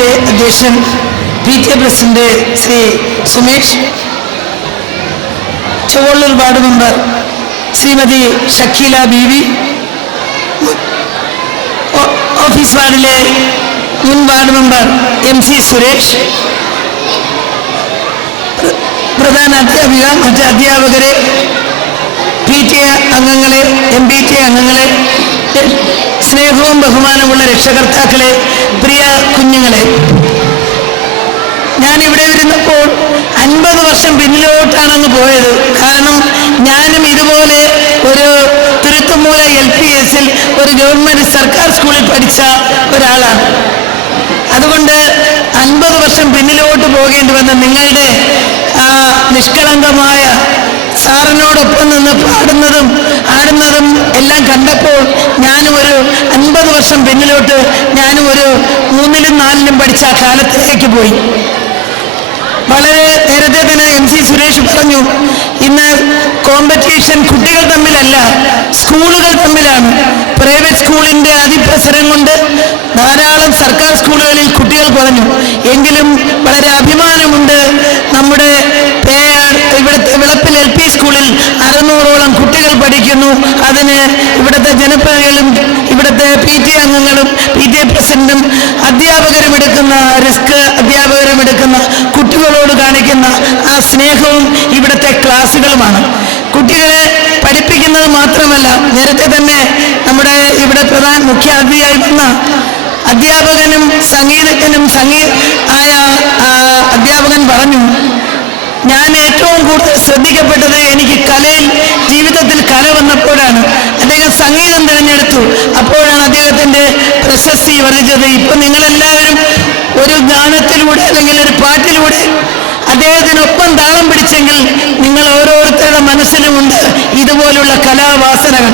വാർഡിൻ്റെ അധ്യക്ഷൻ PTA president Shri Sumesh, Chovvallur ward member Shrimati Shakeela Beevi, office വാർഡിലെ മുൻ വാർഡ് മെമ്പർ MC സുരേഷ്, പ്രധാന അധ്യാപിക, മറ്റ് അധ്യാപകരെ, PTA അംഗങ്ങളെ, MPTA അംഗങ്ങളെ, സ്നേഹവും ബഹുമാനമുള്ള രക്ഷകർത്താക്കളെ, പ്രിയ കുഞ്ഞുങ്ങളെ, ഞാനിവിടെ വരുന്നപ്പോൾ 50 വർഷം പിന്നിലോട്ടാണെന്ന് പോയത്. കാരണം ഞാനും ഇതുപോലെ ഒരു തുരുത്തുമൂല LPSൽ ഒരു ഗവൺമെൻറ് സർക്കാർ സ്കൂളിൽ പഠിച്ച ഒരാളാണ്. അതുകൊണ്ട് 50 വർഷം പിന്നിലോട്ട് പോകേണ്ടി വന്ന നിങ്ങളുടെ നിഷ്കളങ്കമായ സാറിനോടൊപ്പം നിന്ന് പാടുന്നതും ആടുന്നതും എല്ലാം കണ്ടപ്പോൾ ഞാനും ഒരു 50 വർഷം പിന്നിലോട്ട് ഞാനും ഒരു 3ലും 4ലും പഠിച്ച ആ കാലത്തിലേക്ക് പോയി. വളരെ നേരത്തെ തന്നെ MC സുരേഷ് പറഞ്ഞു, ഇന്ന് കോമ്പറ്റീഷൻ കുട്ടികൾ തമ്മിലല്ല, സ്കൂളുകൾ തമ്മിലാണ്. പ്രൈവറ്റ് സ്കൂളിൻ്റെ അതിപ്രസരം കൊണ്ട് ധാരാളം സർക്കാർ സ്കൂളുകളിൽ കുട്ടികൾ കുറഞ്ഞു. എങ്കിലും വളരെ അഭിമാനമുണ്ട്, നമ്മുടെ ഇവിടുത്തെ വിളപ്പിൽ LP സ്കൂളിൽ 600ഓളം കുട്ടികൾ പഠിക്കുന്നു. അതിന് ഇവിടുത്തെ ജനപ്രതിനിധികളും ഇവിടുത്തെ PTA അംഗങ്ങളും PTA പ്രസിഡന്റും അധ്യാപകരും എടുക്കുന്ന റിസ്ക്, അധ്യാപകരും എടുക്കുന്ന കുട്ടികളോട് കാണിക്കുന്ന ആ സ്നേഹവും ഇവിടുത്തെ ക്ലാസ്സുകളുമാണ്. കുട്ടികളെ പഠിപ്പിക്കുന്നത് മാത്രമല്ല, നേരത്തെ തന്നെ നമ്മുടെ ഇവിടെ മുഖ്യ അതിഥിയായി വന്ന അധ്യാപകനും സംഗീതജ്ഞനും ആയ അധ്യാപകൻ പറഞ്ഞു, ഞാൻ ഏറ്റവും കൂടുതൽ ശ്രദ്ധിക്കപ്പെട്ടത് എനിക്ക് ജീവിതത്തിൽ കല വന്നപ്പോഴാണ്. അദ്ദേഹം സംഗീതം തിരഞ്ഞെടുത്തു. അപ്പോഴാണ് അദ്ദേഹത്തിൻ്റെ പ്രശസ്തി വർദ്ധിച്ചത്. ഇപ്പം നിങ്ങളെല്ലാവരും ഒരു ഗാനത്തിലൂടെ അല്ലെങ്കിൽ ഒരു പാട്ടിലൂടെ അദ്ദേഹത്തിനൊപ്പം താളം പിടിച്ചെങ്കിൽ നിങ്ങൾ ഓരോരുത്തരുടെ മനസ്സിലുമുണ്ട് ഇതുപോലുള്ള കലാവാസനകൾ.